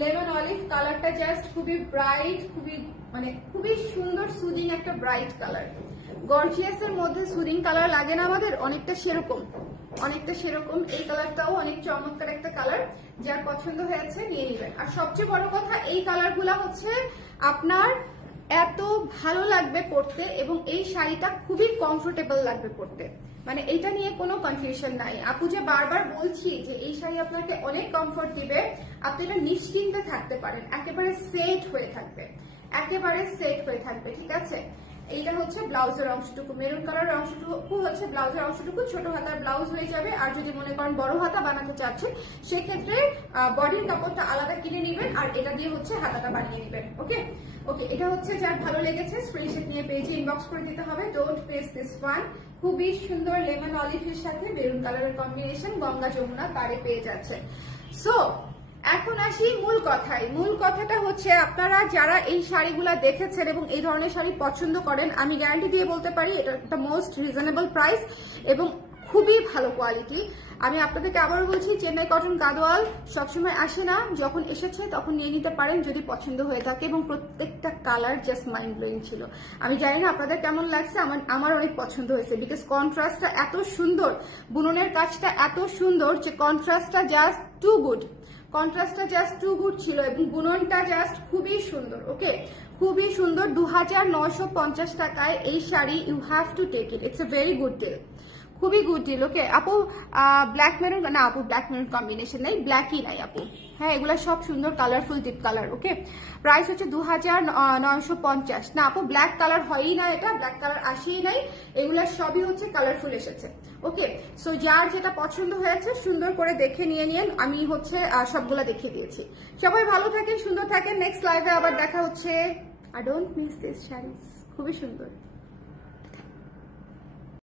lemon olive কালারটা জাস্ট খুবই ব্রাইট, খুবই সুন্দর, সুদিং একটা ব্রাইট কালার। গর্জিয়াস এর মধ্যে সুদিং কালার লাগে না আমাদের, অনেকটা সেরকম, অনেকটা সেরকম। এই কালারটাও অনেক চমৎকার একটা কালার, যার পছন্দ হয়েছে নিয়ে নেবেন। আর সবচেয়ে বড় কথা, এই কালারগুলো হচ্ছে আপনার এত ভালো লাগবে পরতে, এবং এই শাড়িটা খুবই কমফোর্টেবল লাগবে পরতে, এইটা নিয়ে কোনো কনফিউশন নাই। আপু যে বারবার বলছি যে এই শাড়ি আপনাকে অনেক কমফোর্ট দিবে, আপনি এটা নিশ্চিন্তে থাকতে পারেন, একেবারে সেট হয়ে থাকবে, একেবারে সেট হয়ে থাকবে, ঠিক আছে। এইটা হচ্ছে ব্লাউজের অংশটুকু, মেরুন কালারের অংশটুকু হচ্ছে ব্লাউজের অংশটুকু, ছোট হাতার ব্লাউজ হয়ে যাবে। আর যদি মনে করেন বড় হাতা বানাতে চাচ্ছেন, সেক্ষেত্রে বডির কাপড়টা আলাদা কিনে নেবেন, আর এটা দিয়ে হচ্ছে হাতাটা বানিয়ে নেবেন। ওকে ওকে, এটা হচ্ছে যার ভালো লেগেছে স্ক্রিনশট নিয়ে পেজে ইনবক্স করে দিতে হবে, ডোন্ট মিস দিস ওয়ান। খুবই সুন্দর লেমন অলিভের সাথে মেরুন কালারের কম্বিনেশন, গঙ্গা যমুনা পাড়ে পেয়ে যাচ্ছে। সো এখন আসি মূল কথায়। মূল কথাটা হচ্ছে, আপনারা যারা এই শাড়িগুলা দেখেছেন এবং এই ধরনের শাড়ি পছন্দ করেন, আমি গ্যারান্টি দিয়ে বলতে পারি এটা একটা মোস্ট রিজনেবল প্রাইস এবং খুবই ভালো কোয়ালিটি। আমি আপনাদেরকে আবারও বলছি, চেন্নাই কটন গাদোয়াল সবসময় আসে না, যখন এসেছে তখন নিয়ে নিতে পারেন যদি পছন্দ হয়ে থাকে। এবং প্রত্যেকটা কালার জাস্ট মাইন্ড ব্লোয়িং ছিল। আমি জানি না আপনাদের কেমন লাগছে, আমার অনেক পছন্দ হয়েছে, বিকজ কন্ট্রাস্টটা এত সুন্দর, বুননের কাজটা এত সুন্দর যে কন্ট্রাস্টটা জাস্ট টু গুড, কন্ট্রাস্টটা জাস্ট টু গুড ছিল, এবং বুননটা জাস্ট খুবই সুন্দর। ওকে, খুবই সুন্দর। 2950 টাকায় এই sari, you have to take it, it's a very good deal, খুবই গুড ডিল। ওকে আপু, ব্ল্যাক মেরুন না আপু, ব্ল্যাক মেরুন কম্বিনেশন নাই, ব্ল্যাকই নাই আপু। হ্যাঁ, এগুলা সব সুন্দর কালারফুল ডিপ কালার। ওকে, প্রাইস হচ্ছে 2950। না আপু, ব্ল্যাক কালার হয়ই না, এটা ব্ল্যাক কালার আসেই নাই, এগুলা সবই হচ্ছে কালারফুল এসেছে। ওকে, সো যার যেটা পছন্দ হয়েছে সুন্দর করে দেখে নিয়ে নিন। আমি হচ্ছে সবগুলা দেখিয়ে দিয়েছি। সবাই ভালো থাকেন, সুন্দর থাকেন। নেক্সট লাইভে আবার দেখা হচ্ছে। I don't miss this saris, খুবই সুন্দর।